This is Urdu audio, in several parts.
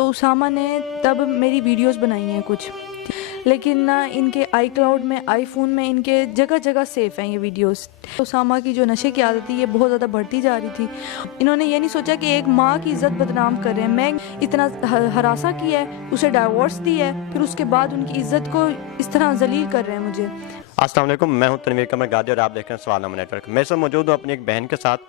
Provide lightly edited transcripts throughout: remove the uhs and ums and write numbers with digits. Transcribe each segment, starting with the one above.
تو اسامہ نے تب میری ویڈیوز بنائی ہیں کچھ، لیکن نہ ان کے آئی کلاؤڈ میں، آئی فون میں ان کے جگہ جگہ سیف ہیں یہ ویڈیوز۔ اسامہ کی جو نشے کی عادت تھی یہ بہت زیادہ بڑھتی جا رہی تھی۔ انہوں نے یہ نہیں سوچا کہ ایک ماں کی عزت بدنام کر رہے ہیں، میں اتنا ہراساں کیا ہے، اسے ڈائیورس دی ہے، پھر اس کے بعد ان کی عزت کو اس طرح ذلیل کر رہے ہیں مجھے۔ السلام علیکم، میں ہوں تنویر قمر گادی اور آپ دیکھ رہے ہیں سوالنامہ نیٹ ورک۔ میں اس وقت موجود ہوں اپنی ایک بہن کے ساتھ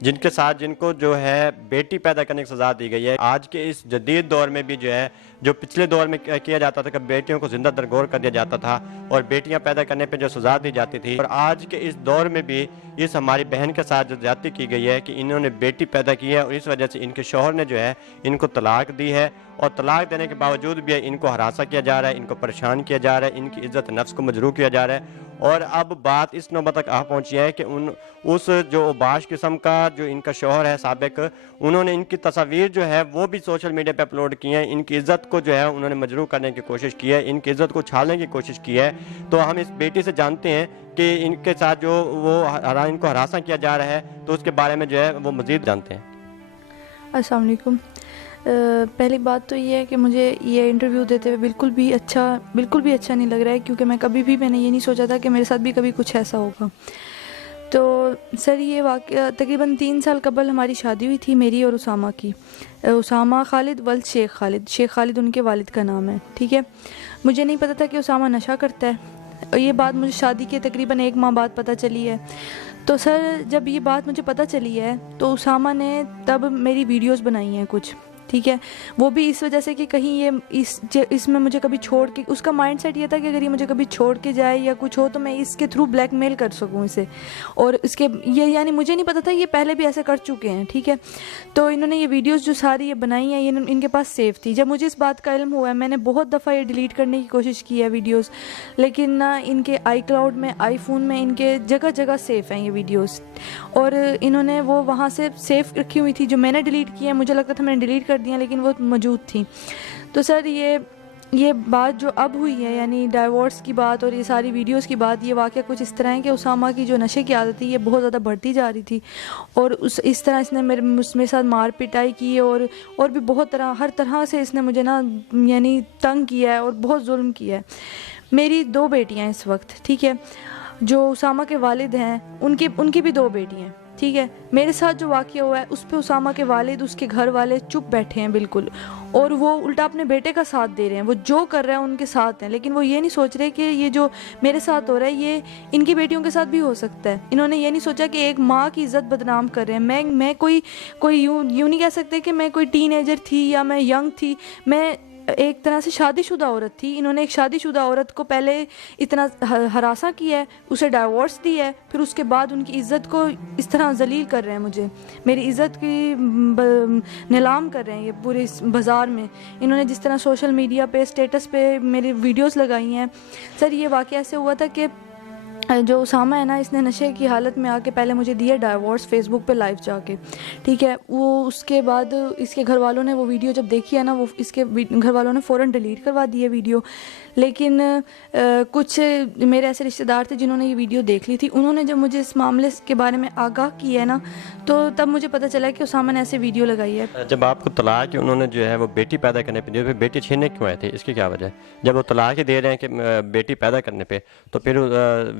جن کو جو ہے بیٹی پیدا کرنے کی سزا دی گئی ہے۔ آج کے اس جدید دور میں بھی جو ہے، جو پچھلے دور میں کیا جاتا تھا کہ بیٹیوں کو زندہ درگور کر دیا جاتا تھا اور بیٹیاں پیدا کرنے پہ جو سزا دی جاتی تھی، اور آج کے اس دور میں بھی اس ہماری بہن کے ساتھ جو زیادتی کی گئی ہے کہ انہوں نے بیٹی پیدا کی ہے اور اس وجہ سے ان کے شوہر نے جو ہے ان کو طلاق دی ہے، اور طلاق دینے کے باوجود بھی ان کو ہراساں کیا جا رہا ہے، ان کو پریشان کیا جا رہا ہے، ان کی عزت نفس کو مجروح کیا جا رہا ہے۔ اور اب بات اس نوبت تک آ پہنچی ہے کہ اس جو اوباش قسم کا جو ان کا شوہر ہے سابق، انہوں نے ان کی تصاویر جو ہے وہ بھی سوشل میڈیا پہ اپلوڈ کی ہیں، ان کی عزت کو جو ہے انہوں نے مجروح کرنے کی کوشش کی ہے، ان کی عزت کو چھالنے کی کوشش کی ہے۔ تو ہم اس بیٹی سے جانتے ہیں کہ ان کے ساتھ جو ان کو ہراساں کیا جا رہا ہے، تو اس کے بارے میں جو ہے وہ مزید جانتے ہیں۔ السلام علیکم۔ پہلی بات تو یہ ہے کہ مجھے یہ انٹرویو دیتے ہوئے بالکل بھی اچھا نہیں لگ رہا ہے، کیونکہ میں نے یہ نہیں سوچا تھا کہ میرے ساتھ بھی کبھی کچھ ایسا ہوگا۔ تو سر، یہ واقعہ تقریباً 3 سال قبل ہماری شادی ہوئی تھی، میری اور اسامہ کی۔ اسامہ خالد ولد شیخ خالد ان کے والد کا نام ہے، ٹھیک ہے۔ مجھے نہیں پتا تھا کہ اسامہ نشہ کرتا ہے، اور یہ بات مجھے شادی کے تقریباً 1 ماہ بعد پتہ چلی ہے۔ تو سر، جب یہ بات مجھے پتہ چلی ہے تو اسامہ نے تب میری ویڈیوز بنائی ہیں کچھ، ٹھیک ہے، وہ بھی اس وجہ سے کہ کہیں یہ اس میں مجھے کبھی چھوڑ کے، اس کا مائنڈ سیٹ یہ تھا کہ اگر یہ مجھے کبھی چھوڑ کے جائے یا کچھ ہو تو میں اس کے تھرو بلیک میل کر سکوں اسے، اور اس کے یہ یعنی مجھے نہیں پتا تھا یہ پہلے بھی ایسے کر چکے ہیں، ٹھیک ہے۔ تو انہوں نے یہ ویڈیوز جو ساری یہ بنائی ہیں، یہ ان کے پاس سیف تھی۔ جب مجھے اس بات کا علم ہوا ہے، میں نے بہت دفعہ یہ ڈیلیٹ کرنے کی کوشش کی ہے ویڈیوز، لیکن نہ ان کے آئی کلاؤڈ میں، آئی فون میں ان کے جگہ جگہ سیف ہیں یہ ویڈیوز، اور انہوں نے وہ وہاں سے سیف رکھی ہوئی تھی۔ جو میں نے ڈیلیٹ کی ہے، مجھے لگتا تھا میں نے ڈیلیٹ کر دیا، لیکن وہ موجود تھی۔ تو سر، یہ بات جو اب ہوئی ہے، یعنی ڈائیورس کی بات اور یہ ساری ویڈیوز کی بات، یہ واقعہ کچھ اس طرح ہے کہ اسامہ کی جو نشے کی عادت تھی یہ بہت زیادہ بڑھتی جا رہی تھی، اور اس طرح اس نے میرے ساتھ مار پٹائی کی، اور بھی بہت ہر طرح سے اس نے مجھے یعنی تنگ کیا ہے اور بہت ظلم کیا ہے۔ میری 2 بیٹیاں ہیں اس وقت، ٹھیک ہے۔ جو اسامہ کے والد ہیں ان کی بھی 2 بیٹی ہیں، ٹھیک ہے۔ میرے ساتھ جو واقعہ ہوا ہے اس پہ اسامہ کے والد، اس کے گھر والے چپ بیٹھے ہیں بالکل، اور وہ الٹا اپنے بیٹے کا ساتھ دے رہے ہیں، وہ جو کر رہے ہیں ان کے ساتھ ہیں، لیکن وہ یہ نہیں سوچ رہے کہ یہ جو میرے ساتھ ہو رہا ہے یہ ان کی بیٹیوں کے ساتھ بھی ہو سکتا ہے۔ انہوں نے یہ نہیں سوچا کہ ایک ماں کی عزت بدنام کر رہے ہیں۔ میں کوئی یوں نہیں کہہ سکتے کہ میں کوئی ٹین ایجر تھی یا میں ینگ تھی، میں ایک طرح سے شادی شدہ عورت تھی۔ انہوں نے ایک شادی شدہ عورت کو پہلے اتنا ہراساں کیا ہے، اسے ڈائیورس دی ہے، پھر اس کے بعد ان کی عزت کو اس طرح ذلیل کر رہے ہیں مجھے، میری عزت کی نیلام کر رہے ہیں یہ پورے بازار میں۔ انہوں نے جس طرح سوشل میڈیا پہ، اسٹیٹس پہ میری ویڈیوز لگائی ہیں۔ سر، یہ واقعہ ایسے ہوا تھا کہ جو اسامہ ہے نا، اس نے نشے کی حالت میں آ کے پہلے مجھے دیا ڈائیورس فیس بک پہ لائیو جا کے، ٹھیک ہے۔ وہ اس کے بعد اس کے گھر والوں نے وہ ویڈیو جب دیکھی ہے نا، وہ اس کے گھر والوں نے فوراً ڈیلیٹ کروا دی ہے ویڈیو، لیکن کچھ میرے ایسے رشتہ دار تھے جنہوں نے یہ ویڈیو دیکھ لی تھی، انہوں نے جب مجھے اس معاملے کے بارے میں آگاہ کیا ہے نا، تو تب مجھے پتہ چلا کہ اسامہ نے ایسے ویڈیو لگائی ہے۔ جب آپ کو طلاق انہوں نے جو ہے وہ بیٹی پیدا کرنے پہ، جو پھر بیٹی چھیننے کیوں آئے تھے، اس کی کیا وجہ ہے؟ جب وہ طلاق ہی دے رہے ہیں کہ بیٹی پیدا کرنے پہ، تو پھر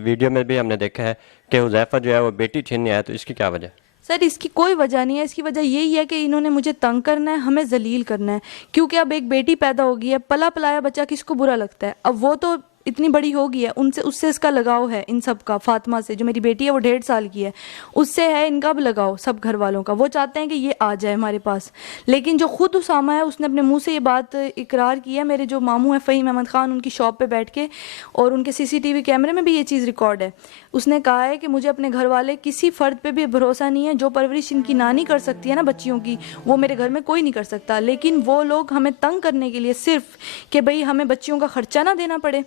ویڈیو میں بھی ہم نے دیکھا ہے کہ حذیفہ جو ہے وہ بیٹی چھیننے آیا، تو اس کی کیا وجہ ہے؟ سر، اس کی کوئی وجہ نہیں ہے، اس کی وجہ یہی ہے کہ انہوں نے مجھے تنگ کرنا ہے، ہمیں ذلیل کرنا ہے، کیونکہ اب ایک بیٹی پیدا ہوگی ہے، پلا پلایا بچہ کس کو برا لگتا ہے؟ اب وہ تو اتنی بڑی ہو گئی ہے، اس سے اس کا لگاؤ ہے، ان سب کا، فاطمہ سے جو میری بیٹی ہے وہ 1.5 سال کی ہے، اس سے ہے ان کا بھی لگاؤ، سب گھر والوں کا، وہ چاہتے ہیں کہ یہ آ جائے ہمارے پاس۔ لیکن جو خود اسامہ ہے اس نے اپنے منہ سے یہ بات اقرار کی ہے، میرے جو ماموں ہیں فہیم احمد خان، ان کی شاپ پہ بیٹھ کے، اور ان کے CCTV کیمرے میں بھی یہ چیز ریکارڈ ہے، اس نے کہا ہے کہ مجھے اپنے گھر والے کسی فرد پہ بھی بھروسہ نہیں ہے، جو پرورش ان کی نانی کر سکتی ہے نا بچیوں کی، وہ میرے گھر میں کوئی نہیں کر سکتا، لیکن وہ لوگ ہمیں تنگ کرنے کے لیے صرف کہ بھئی ہمیں بچیوں کا خرچہ نہ دینا پڑے۔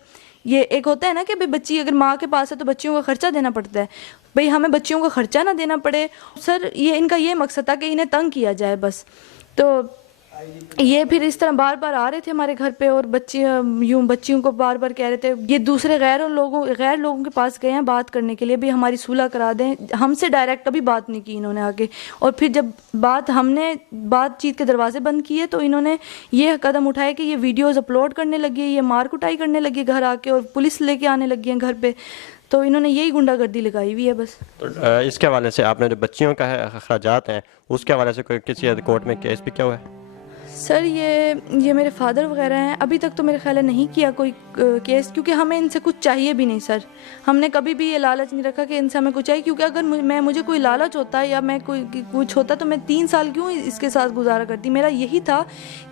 یہ ایک ہوتا ہے نا کہ بچی اگر ماں کے پاس ہے تو بچیوں کا خرچہ دینا پڑتا ہے، بھئی ہمیں بچیوں کا خرچہ نہ دینا پڑے۔ سر، یہ ان کا یہ مقصد تھا کہ انہیں تنگ کیا جائے بس۔ تو یہ پھر اس طرح بار بار آ رہے تھے ہمارے گھر پہ اور بچیوں کو بار بار کہہ رہے تھے یہ دوسرے غیر لوگوں کے پاس گئے ہیں بات کرنے کے لیے بھی ہماری صلح کرا دیں. ہم سے ڈائریکٹ کبھی بات نہیں کی انہوں نے آگے. اور پھر جب ہم نے بات چیت کے دروازے بند کیے تو انہوں نے یہ قدم اٹھایا کہ یہ ویڈیوز اپلوڈ کرنے لگی ہے, یہ مار کٹائی کرنے لگی گھر آ کے, اور پولیس لے کے آنے لگی ہیں گھر پہ. تو انہوں نے یہی غنڈہ گردی لگائی ہوئی ہے بس. تو اس کے حوالے سے آپ نے جو بچیوں کا اخراجات ہیں اس کے حوالے سے کوئی کسی کورٹ میں کیس بھی کیا ہوا ہے؟ سر یہ میرے فادر وغیرہ ہیں, ابھی تک تو میرے خیال ہے نہیں کیا کوئی کیس, کیونکہ ہمیں ان سے کچھ چاہیے بھی نہیں سر. ہم نے کبھی بھی یہ لالچ نہیں رکھا کہ ان سے ہمیں کچھ چاہیے, کیونکہ اگر مجھے کوئی لالچ ہوتا یا میں کوئی کچھ ہوتا تو میں 3 سال کیوں اس کے ساتھ گزارا کرتی. میرا یہی تھا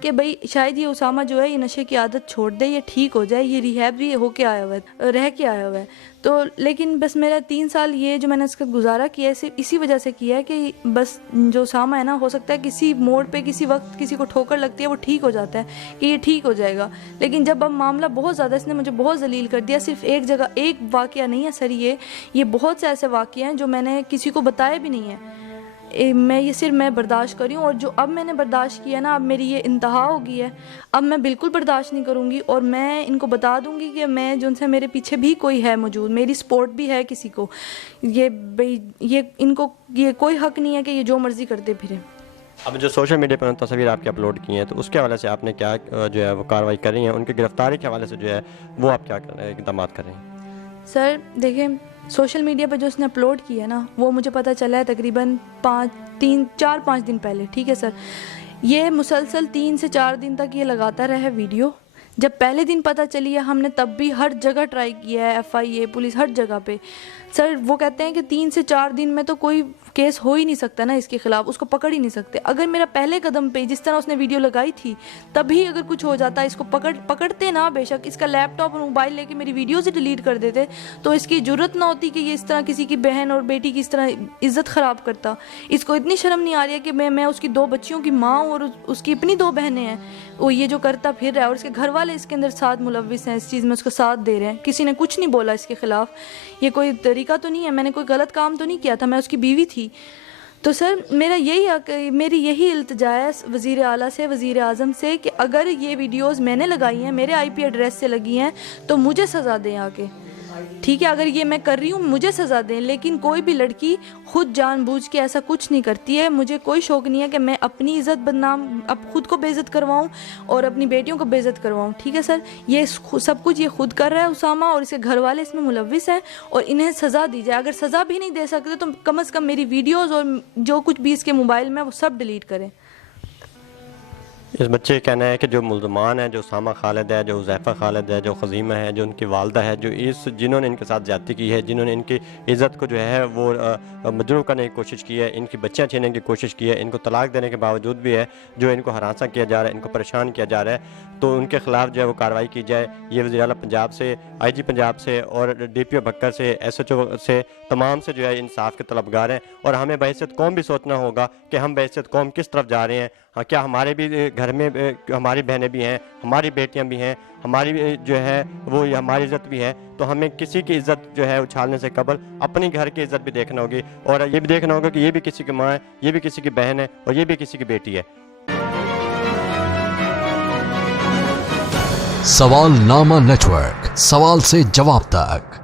کہ بھائی شاید یہ اسامہ جو ہے یہ نشے کی عادت چھوڑ دے, یہ ٹھیک ہو جائے, یہ ریہیب بھی ہو کے آیا ہوا ہے, رہ کے آیا ہوا ہے. تو لیکن بس میرا 3 سال یہ جو میں نے اس کا گزارا کیا ہے صرف اسی وجہ سے کیا ہے کہ بس جو اسامہ ہے نا, ہو سکتا ہے کسی موڑ پہ کسی وقت کسی کو ٹھوکر لگتی ہے وہ ٹھیک ہو جاتا ہے کہ یہ ٹھیک ہو جائے گا. لیکن جب اب معاملہ بہت زیادہ, اس نے مجھے بہت ذلیل کر دیا. صرف ایک جگہ ایک واقعہ نہیں ہے سر, یہ بہت سے ایسے واقعے ہیں جو میں نے کسی کو بتائے بھی نہیں ہیں. میں برداشت کری ہوں, اور جو اب میں نے برداشت کیا نا, اب میری یہ انتہا ہو گئی ہے. اب میں بالکل برداشت نہیں کروں گی, اور میں ان کو بتا دوں گی کہ میں جو ان سے میرے پیچھے بھی کوئی ہے موجود, میری سپورٹ بھی ہے کسی کو. ان کو یہ کوئی حق نہیں ہے کہ یہ جو مرضی کرتے پھریں. اب جو سوشل میڈیا پر تصویر آپ کی اپلوڈ کی ہیں تو اس کے حوالے سے آپ نے کیا جو ہے وہ کارروائی کر رہی ہیں, ان کی گرفتاری کے حوالے سے جو ہے وہ آپ کیا اقدامات کر رہی ہیں؟ سر دیکھیں, سوشل میڈیا پہ جو اس نے اپلوڈ کیا ہے نا, وہ مجھے پتہ چلا ہے تقریباً 4-5 دن پہلے. ٹھیک ہے سر, یہ مسلسل 3 سے 4 دن تک یہ لگاتا رہا ہے ویڈیو. جب پہلے دن پتہ چلی ہے ہم نے تب بھی ہر جگہ ٹرائی کیا ہے, FIA پولیس ہر جگہ پہ. سر وہ کہتے ہیں کہ 3 سے 4 دن میں تو کوئی کیس ہو ہی نہیں سکتا نا اس کے خلاف, اس کو پکڑ ہی نہیں سکتے. اگر میرا پہلے قدم پہ جس طرح اس نے ویڈیو لگائی تھی تبھی اگر کچھ ہو جاتا, اس کو پکڑتے نا, بے شک اس کا لیپ ٹاپ اور موبائل لے کے میری ویڈیوز ڈیلیٹ کر دیتے, تو اس کی جرت نہ ہوتی کہ یہ اس طرح کسی کی بہن اور بیٹی کی اس طرح عزت خراب کرتا. اس کو اتنی شرم نہیں آ رہی ہے کہ میں اس کی 2 بچیوں کی ماں ہوں, اور اس کی اپنی 2 بہنیں ہیں, وہ یہ جو کرتا پھر رہا ہے, اور اس کے گھر والے اس کے اندر ساتھ ملوث ہیں, اس چیز میں اس کو ساتھ دے رہے ہیں. کسی نے کچھ نہیں بولا اس کے خلاف. یہ کوئی طریقہ تو نہیں ہے, میں نے کوئی غلط کام تو نہیں کیا تھا, میں اس کی بیوی تھی. تو سر میری یہی التجا ہے وزیر اعلیٰ سے, وزیر اعظم سے, کہ اگر یہ ویڈیوز میں نے لگائی ہیں, میرے IP ایڈریس سے لگی ہیں, تو مجھے سزا دیں آ کے. ٹھیک ہے, اگر یہ میں کر رہی ہوں مجھے سزا دیں. لیکن کوئی بھی لڑکی خود جان بوجھ کے ایسا کچھ نہیں کرتی ہے. مجھے کوئی شوق نہیں ہے کہ میں اپنی عزت اب خود کو بے عزت کرواؤں اور اپنی بیٹیوں کو بے عزت کرواؤں. ٹھیک ہے سر, یہ سب کچھ یہ خود کر رہا ہے اسامہ, اور اس کے گھر والے اس میں ملوث ہیں, اور انہیں سزا دی جائے. اگر سزا بھی نہیں دے سکتے تو کم از کم میری ویڈیوز اور جو کچھ بھی اس کے موبائل میں وہ سب ڈیلیٹ کریں. اس بچے کا کہنا ہے کہ جو ملزمان ہیں, جو اسامہ خالد ہے, جو حذیفہ خالد ہے, جو خزیمہ ہے, جو ان کی والدہ ہے, جنہوں نے ان کے ساتھ زیادتی کی ہے, جنہوں نے ان کی عزت کو جو ہے وہ مجروح کرنے کی کوشش کی ہے, ان کی بچیاں چھیننے کی کوشش کی ہے, ان کو طلاق دینے کے باوجود بھی ہے جو ان کو ہراساں کیا جا رہا ہے, ان کو پریشان کیا جا رہا ہے, تو ان کے خلاف جو ہے وہ کارروائی کی جائے. یہ وزیر اعلیٰ پنجاب سے, IG پنجاب سے, اور DPO بھکر سے, SHO سے, تمام سے جو ہے انصاف کے طلبگار ہیں. اور ہمیں بحیثیت قوم بھی سوچنا ہوگا کہ ہم بحیثیت قوم کس طرف جا رہے ہیں. کیا ہمارے بھی گھر میں ہماری بہنیں بھی ہیں, ہماری بیٹیاں بھی ہیں, ہماری جو ہے وہ ہماری عزت بھی ہے, تو ہمیں کسی کی عزت جو ہے اچھالنے سے قبل اپنی گھر کی عزت بھی دیکھنا ہوگی, اور یہ بھی دیکھنا ہوگا کہ یہ بھی کسی کی ماں ہے, یہ بھی کسی کی بہن ہے, اور یہ بھی کسی کی بیٹی ہے. سوال نامہ نیٹ ورک, سوال سے جواب تک.